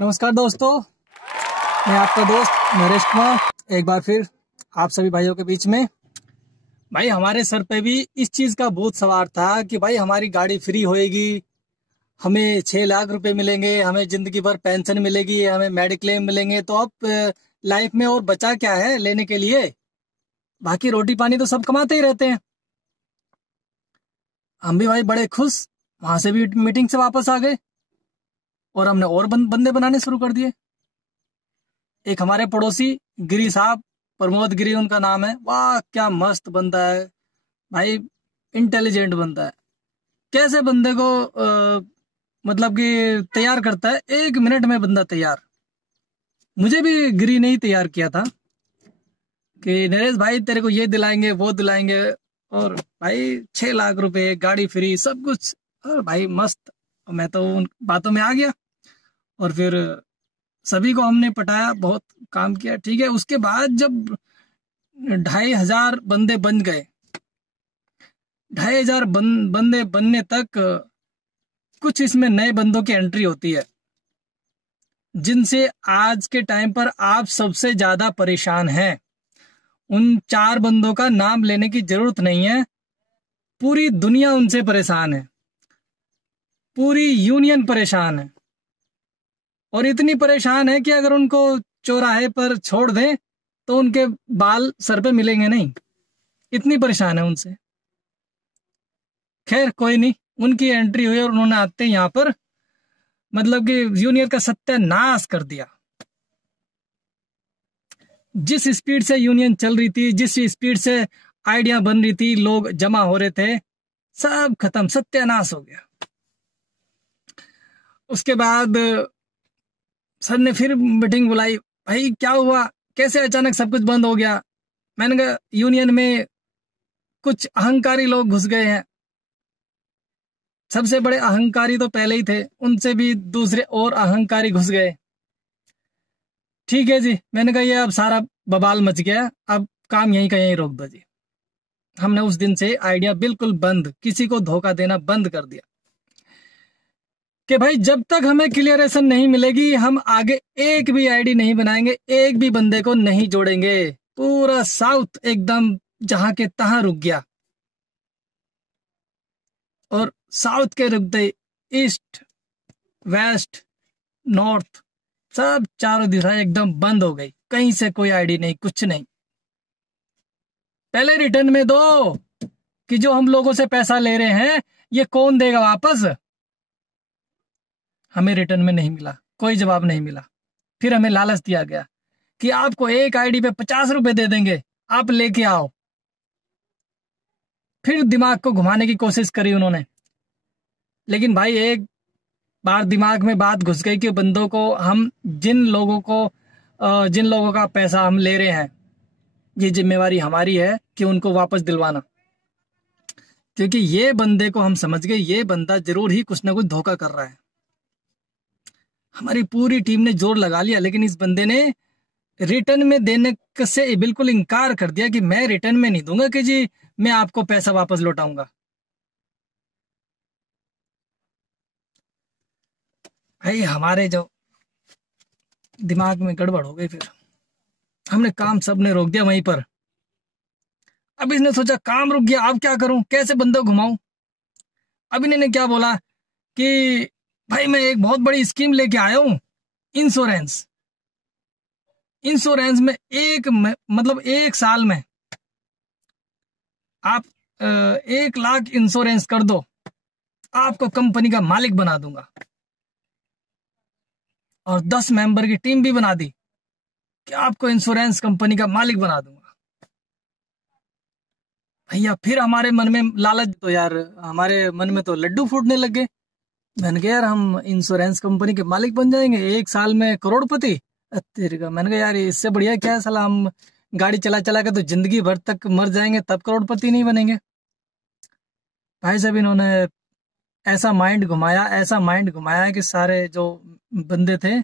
नमस्कार दोस्तों, मैं आपका दोस्त नरेश कुमार एक बार फिर आप सभी भाइयों के बीच में। भाई हमारे सर पे भी इस चीज का बहुत सवार था कि भाई हमारी गाड़ी फ्री होएगी, हमें 6 लाख रुपए मिलेंगे, हमें जिंदगी भर पेंशन मिलेगी, हमें मेडिक्लेम मिलेंगे। तो अब लाइफ में और बचा क्या है लेने के लिए? बाकी रोटी पानी तो सब कमाते ही रहते हैं। हम भी भाई बड़े खुश वहां से भी मीटिंग से वापस आ गए और हमने और बंदे बनाने शुरू कर दिए। एक हमारे पड़ोसी गिरी साहब, प्रमोद गिरी उनका नाम है। वाह क्या मस्त बंदा है भाई, इंटेलिजेंट बंदा है। कैसे बंदे को मतलब कि तैयार करता है, 1 मिनट में बंदा तैयार। मुझे भी गिरी ने ही तैयार किया था कि नरेश भाई तेरे को ये दिलाएंगे वो दिलाएंगे, और भाई 6 लाख रुपए, गाड़ी फ्री, सब कुछ। और भाई मस्त, मैं तो उन बातों में आ गया और फिर सभी को हमने पटाया, बहुत काम किया। ठीक है, उसके बाद जब 2,500 बंदे बन गए, 2,500 बंदे बनने तक कुछ इसमें नए बंदों की एंट्री होती है, जिनसे आज के टाइम पर आप सबसे ज्यादा परेशान हैं। उन 4 बंदों का नाम लेने की जरूरत नहीं है, पूरी दुनिया उनसे परेशान है, पूरी यूनियन परेशान है। और इतनी परेशान है कि अगर उनको चौराहे पर छोड़ दें तो उनके बाल सर पे मिलेंगे नहीं, इतनी परेशान है उनसे। खैर कोई नहीं, उनकी एंट्री हुई और उन्होंने आते यहाँ पर मतलब कि यूनियन का सत्यानाश कर दिया। जिस स्पीड से यूनियन चल रही थी, जिस स्पीड से आइडिया बन रही थी, लोग जमा हो रहे थे, सब खत्म, सत्यानाश हो गया। उसके बाद सर ने फिर मीटिंग बुलाई। भाई क्या हुआ, कैसे अचानक सब कुछ बंद हो गया? मैंने कहा यूनियन में कुछ अहंकारी लोग घुस गए हैं। सबसे बड़े अहंकारी तो पहले ही थे, उनसे भी दूसरे और अहंकारी घुस गए। ठीक है जी, मैंने कहा ये अब सारा बवाल मच गया, अब काम यहीं का यहीं रोक दो जी। हमने उस दिन से आइडिया बिल्कुल बंद, किसी को धोखा देना बंद कर दिया कि भाई जब तक हमें क्लियरेशन नहीं मिलेगी हम आगे एक भी आईडी नहीं बनाएंगे, एक भी बंदे को नहीं जोड़ेंगे। पूरा साउथ एकदम जहां के तहां रुक गया, और साउथ के रुकते ईस्ट, वेस्ट, नॉर्थ, सब चारों दिशाएं एकदम बंद हो गई। कहीं से कोई आईडी नहीं, कुछ नहीं। पहले रिटर्न में दो कि जो हम लोगों से पैसा ले रहे हैं ये कौन देगा वापस। हमें रिटर्न में नहीं मिला, कोई जवाब नहीं मिला। फिर हमें लालच दिया गया कि आपको एक आईडी पे 50 रुपए दे देंगे, आप लेके आओ। फिर दिमाग को घुमाने की कोशिश करी उन्होंने, लेकिन भाई एक बार दिमाग में बात घुस गई कि बंदों को हम जिन लोगों का पैसा हम ले रहे हैं, ये जिम्मेवारी हमारी है कि उनको वापस दिलवाना। क्योंकि ये बंदे को हम समझ गए, ये बंदा जरूर ही कुछ ना कुछ धोखा कर रहा है। हमारी पूरी टीम ने जोर लगा लिया, लेकिन इस बंदे ने रिटर्न में देने से बिल्कुल इनकार कर दिया कि मैं रिटर्न में नहीं दूंगा कि जी मैं आपको पैसा वापस लौटाऊंगा। भाई हमारे जो दिमाग में गड़बड़ हो गई, फिर हमने काम सबने रोक दिया वहीं पर। अब इसने सोचा काम रुक गया, अब क्या करूं, कैसे बंदे घुमाऊं। अब इन्होंने क्या बोला कि भाई मैं एक बहुत बड़ी स्कीम लेके आया हूं, इंश्योरेंस। इंश्योरेंस में मतलब 1 साल में आप 1 लाख इंश्योरेंस कर दो, आपको कंपनी का मालिक बना दूंगा। और 10 मेंबर की टीम भी बना दी कि आपको इंश्योरेंस कंपनी का मालिक बना दूंगा। भैया फिर हमारे मन में लालच, तो यार हमारे मन में तो लड्डू फूटने लग गए। मैंने कहा यार हम इंश्योरेंस कंपनी के मालिक बन जाएंगे 1 साल में, करोड़पति। तेरे का, मैंने कहा यार इससे बढ़िया क्या है साला, हम गाड़ी चला चला के तो जिंदगी भर तक मर जाएंगे तब करोड़पति नहीं बनेंगे। भाई साहब इन्होंने ऐसा माइंड घुमाया, ऐसा माइंड घुमाया कि सारे जो बंदे थे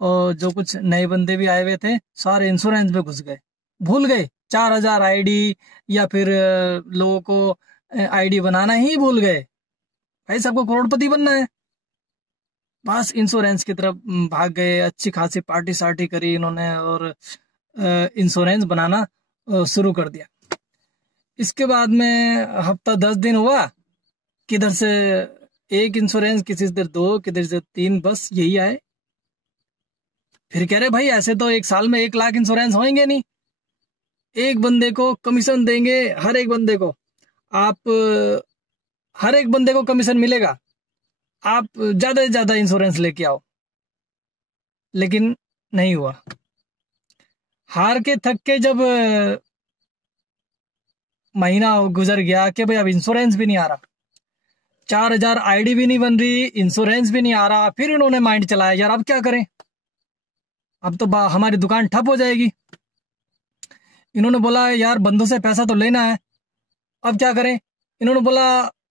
और जो कुछ नए बंदे भी आए हुए थे, सारे इंश्योरेंस में घुस गए। भूल गए 4,000 आईडी, या फिर लोगों को आईडी बनाना ही भूल गए। भाई सबको करोड़पति बनना है। बस इंश्योरेंस की तरफ भाग गए। अच्छी खासी पार्टी सार्टी करी इन्होंने और इंश्योरेंस बनाना शुरू कर दिया। इसके बाद में हफ्ता 10 दिन हुआ, किधर से एक इंश्योरेंस, किसी से 2, किधर से 3, बस यही आए। फिर कह रहे भाई ऐसे तो एक साल में 1 लाख इंश्योरेंस होंगे नहीं, एक बंदे को कमीशन देंगे, हर एक बंदे को आप हर एक बंदे को कमीशन मिलेगा, आप ज्यादा से ज्यादा इंश्योरेंस लेके आओ। लेकिन नहीं हुआ। हार के थक के जब महीना गुजर गया कि भाई अब इंश्योरेंस भी नहीं आ रहा, 4000 आईडी भी नहीं बन रही, इंश्योरेंस भी नहीं आ रहा, फिर इन्होंने माइंड चलाया यार अब क्या करें, अब तो हमारी दुकान ठप हो जाएगी। इन्होंने बोला यार बंदों से पैसा तो लेना है, अब क्या करें। इन्होंने बोला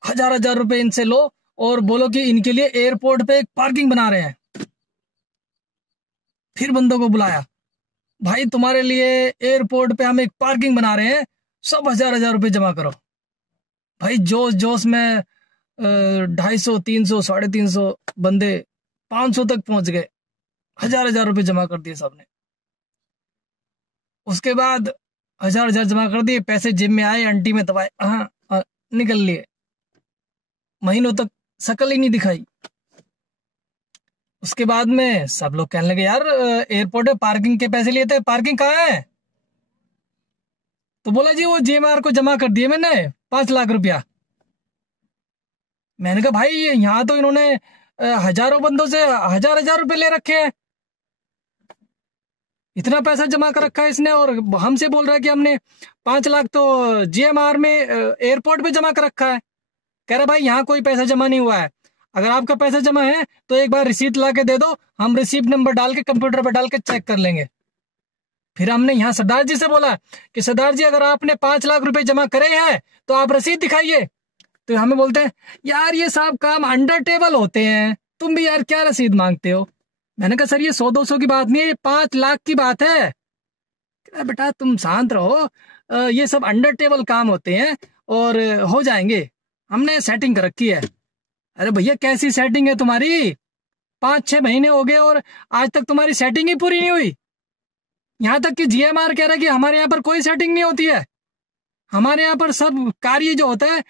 1000 रुपए इनसे लो और बोलो कि इनके लिए एयरपोर्ट पे एक पार्किंग बना रहे हैं। फिर बंदों को बुलाया, भाई तुम्हारे लिए एयरपोर्ट पे हम एक पार्किंग बना रहे हैं, सब 1000 रुपए जमा करो। भाई जोश जोश में 250, 300, 350 बंदे 500 तक पहुंच गए, 1000 रुपए जमा कर दिए सबने। उसके बाद 1000 जमा कर दिए, पैसे जेब में आए, अंटी में दबाए, हाँ निकल लिए। महीनों तक शकल ही नहीं दिखाई। उसके बाद में सब लोग कहने लगे यार एयरपोर्ट में पार्किंग के पैसे लिए थे, पार्किंग कहाँ है। तो बोला जी वो जेएमआर को जमा कर दिए मैंने 5 लाख रुपया। मैंने कहा भाई यहाँ तो इन्होंने हजारों बंदों से 1000 रुपए ले रखे हैं, इतना पैसा जमा कर रखा है इसने, और हमसे बोल रहा है कि हमने 5 लाख तो जेएमआर में एयरपोर्ट पे जमा कर रखा है। कह रहा भाई यहाँ कोई पैसा जमा नहीं हुआ है, अगर आपका पैसा जमा है तो एक बार रिसीट ला के दे दो, हम रिसीट नंबर डाल के कंप्यूटर पर डाल के चेक कर लेंगे। फिर हमने यहाँ सरदार जी से बोला कि सरदार जी अगर आपने 5 लाख रुपए जमा करे हैं तो आप रसीद दिखाइए। तो हमें बोलते हैं यार ये सब काम अंडर टेबल होते हैं, तुम भी यार क्या रसीद मांगते हो। मैंने कहा सर ये 100-200 की बात नहीं है, ये 5 लाख की बात है। बेटा तुम शांत रहो, ये सब अंडर टेबल काम होते हैं और हो जाएंगे, हमने सेटिंग कर रखी है। अरे भैया कैसी सेटिंग है तुम्हारी, 5-6 महीने हो गए और आज तक तुम्हारी सेटिंग ही पूरी नहीं हुई। यहाँ तक कि जीएमआर कह रहा है कि हमारे यहाँ पर कोई सेटिंग नहीं होती है, हमारे यहाँ पर सब कार्य जो होता है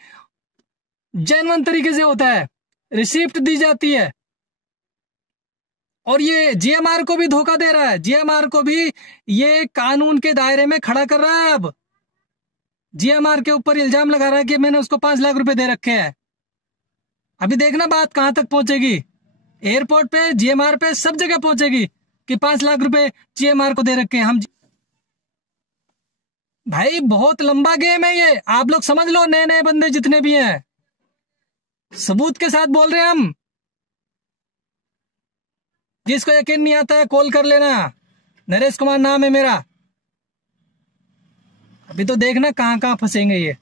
जेन्युइन तरीके से होता है, रिसिप्ट दी जाती है। और ये जीएमआर को भी धोखा दे रहा है, जीएमआर को भी ये कानून के दायरे में खड़ा कर रहा है। अब जीएमआर के ऊपर इल्जाम लगा रहा है कि मैंने उसको 5 लाख रुपए दे रखे हैं। अभी देखना बात कहां तक पहुंचेगी, एयरपोर्ट पे, जीएमआर पे, सब जगह पहुंचेगी कि 5 लाख रुपए जीएमआर को दे रखे हैं हम। भाई बहुत लंबा गेम है ये, आप लोग समझ लो, नए नए बंदे जितने भी हैं सबूत के साथ बोल रहे हैं हम। जिसको यकीन नहीं आता है कॉल कर लेना, नरेश कुमार नाम है मेरा। अभी तो देखना कहां कहां फंसेंगे ये।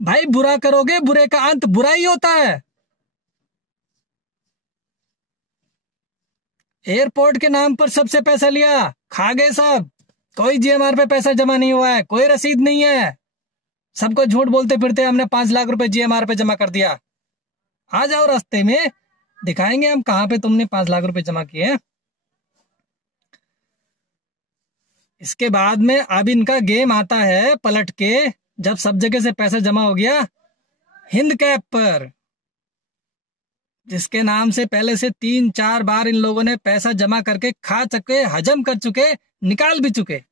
भाई बुरा करोगे बुरे का अंत बुरा ही होता है। एयरपोर्ट के नाम पर सबसे पैसा लिया, खा गए सब, कोई जीएमआर पे पैसा जमा नहीं हुआ है, कोई रसीद नहीं है, सबको झूठ बोलते फिरते हमने 5 लाख रुपए जीएमआर पे जमा कर दिया। आ जाओ रास्ते में दिखाएंगे हम कहां पे तुमने 5 लाख रुपए जमा किए हैं। इसके बाद में अब इनका गेम आता है पलट के, जब सब जगह से पैसा जमा हो गया, हिंद कैप पर, जिसके नाम से पहले से 3-4 बार इन लोगों ने पैसा जमा करके खा चुके, हजम कर चुके, निकाल भी चुके,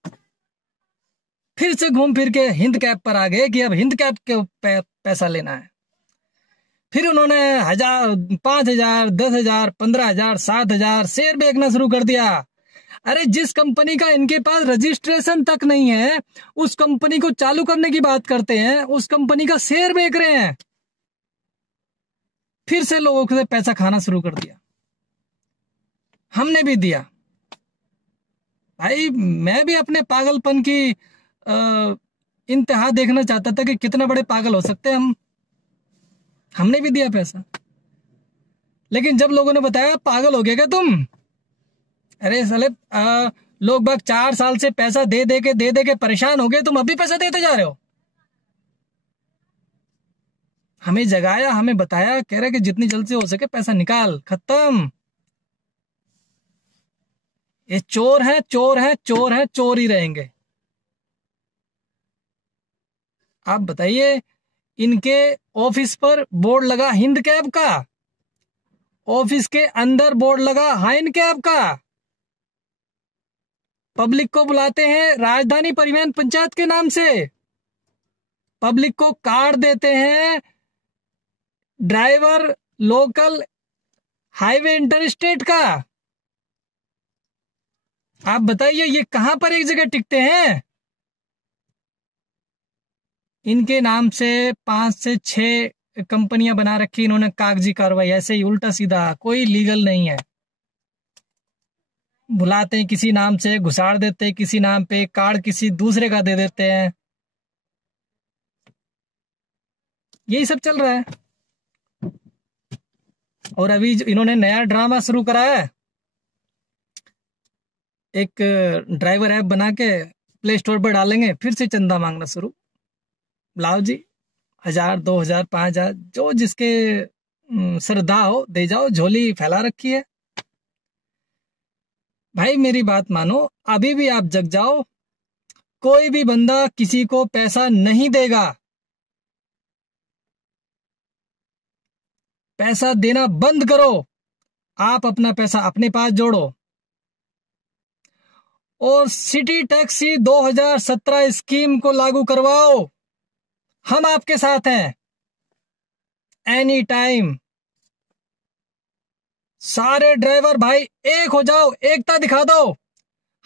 फिर से घूम फिर के हिंद कैप पर आ गए कि अब हिंद कैप के पैसा लेना है। फिर उन्होंने 1000, 5000, 10,000, 15,000, 7,000 शेयर बेचना शुरू कर दिया। अरे जिस कंपनी का इनके पास रजिस्ट्रेशन तक नहीं है, उस कंपनी को चालू करने की बात करते हैं, उस कंपनी का शेयर बेच रहे हैं। फिर से लोगों से पैसा खाना शुरू कर दिया, हमने भी दिया। भाई मैं भी अपने पागलपन की इंतहा देखना चाहता था कि कितना बड़े पागल हो सकते हैं हम, हमने भी दिया पैसा। लेकिन जब लोगों ने बताया पागल हो गए क्या तुम, अरे साले लोग बाग 4 साल से पैसा दे दे के परेशान हो गए, तुम अभी पैसा देते जा रहे हो। हमें जगाया, हमें बताया, कह रहा कि जितनी जल्द से हो सके पैसा निकाल, खत्म। ये चोर है, चोर है, चोर है, चोर ही रहेंगे। आप बताइए, इनके ऑफिस पर बोर्ड लगा हिंद कैब का, ऑफिस के अंदर बोर्ड लगा हाइन कैब का, पब्लिक को बुलाते हैं राजधानी परिवहन पंचायत के नाम से, पब्लिक को कार्ड देते हैं ड्राइवर लोकल हाईवे इंटरस्टेट का। आप बताइए ये कहां पर एक जगह टिकते हैं? इनके नाम से 5 से 6 कंपनियां बना रखी इन्होंने, कागजी कार्रवाई, ऐसे ही उल्टा सीधा, कोई लीगल नहीं है। बुलाते हैं किसी नाम से, घुसाड़ देते हैं किसी नाम पे, कार्ड किसी दूसरे का दे देते हैं, यही सब चल रहा है। और अभी इन्होंने नया ड्रामा शुरू करा है, एक ड्राइवर ऐप बना के प्ले स्टोर पर डालेंगे, फिर से चंदा मांगना शुरू। लाओ जी, 1000, 2000, 5000, जो जिसके श्रद्धा हो दे जाओ, झोली फैला रखी है। भाई मेरी बात मानो, अभी भी आप जग जाओ, कोई भी बंदा किसी को पैसा नहीं देगा, पैसा देना बंद करो, आप अपना पैसा अपने पास जोड़ो। और सिटी टैक्सी 2017 स्कीम को लागू करवाओ, हम आपके साथ हैं एनी टाइम। सारे ड्राइवर भाई एक हो जाओ, एकता दिखा दो।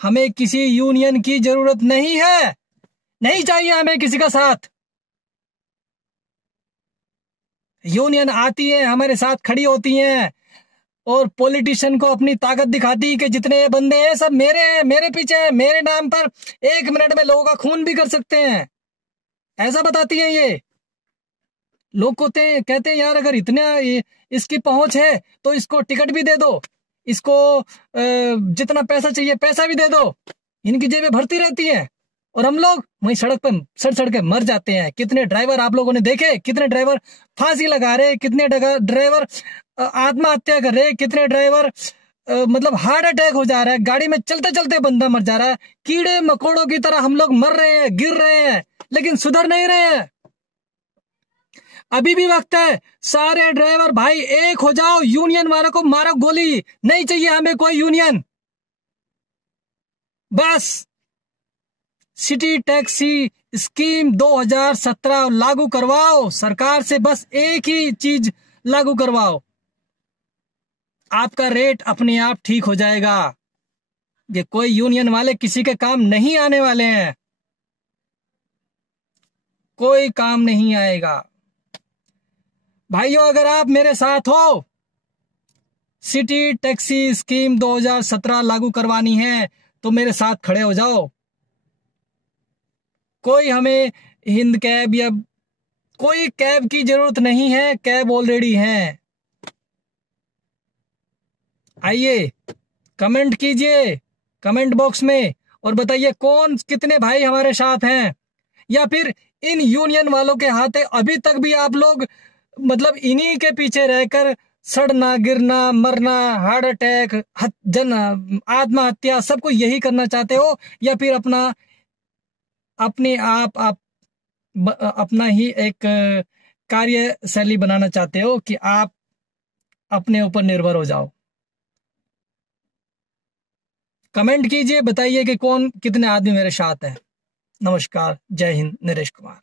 हमें किसी यूनियन की जरूरत नहीं है, नहीं चाहिए हमें किसी का साथ। यूनियन आती है, हमारे साथ खड़ी होती हैं और पॉलिटिशियन को अपनी ताकत दिखाती कि जितने बंदे हैं सब मेरे हैं, मेरे पीछे हैं, मेरे नाम पर 1 मिनट में लोगों का खून भी कर सकते हैं, ऐसा बताती हैं ये लोग। कहते हैं यार अगर इतना इसकी पहुंच है तो इसको टिकट भी दे दो, इसको जितना पैसा चाहिए पैसा भी दे दो। इनकी जेबें भरती रहती हैं और हम लोग वहीं सड़क पर सड़ के मर जाते हैं। कितने ड्राइवर आप लोगों ने देखे, कितने ड्राइवर फांसी लगा रहे, कितने ड्राइवर आत्महत्या कर रहे, कितने ड्राइवर मतलब हार्ट अटैक हो जा रहा है, गाड़ी में चलते चलते बंदा मर जा रहा है। कीड़े मकोड़ों की तरह हम लोग मर रहे हैं, गिर रहे हैं, लेकिन सुधर नहीं रहे हैं। अभी भी वक्त है, सारे ड्राइवर भाई एक हो जाओ, यूनियन वालों को मारो गोली, नहीं चाहिए हमें कोई union. Bus city taxi scheme 2017 लागू करवाओ, सरकार से बस एक ही चीज लागू करवाओ, आपका रेट अपने आप ठीक हो जाएगा। ये कोई यूनियन वाले किसी के काम नहीं आने वाले हैं, कोई काम नहीं आएगा। भाइयों अगर आप मेरे साथ हो, सिटी टैक्सी स्कीम 2017 लागू करवानी है तो मेरे साथ खड़े हो जाओ। कोई हमें हिंद कैब या कोई कैब की जरूरत नहीं है, कैब ऑलरेडी है। आइए कमेंट कीजिए कमेंट बॉक्स में और बताइए कौन कितने भाई हमारे साथ हैं, या फिर इन यूनियन वालों के हाथे अभी तक भी आप लोग मतलब इन्हीं के पीछे रहकर सड़ना, गिरना, मरना, हार्ट अटैक, आत्महत्या, सबको यही करना चाहते हो, या फिर अपने आप अपना ही एक कार्यशैली बनाना चाहते हो कि आप अपने ऊपर निर्भर हो जाओ। कमेंट कीजिए, बताइए कि कौन कितने आदमी मेरे साथ हैं। नमस्कार, जय हिंद, नरेश कुमार।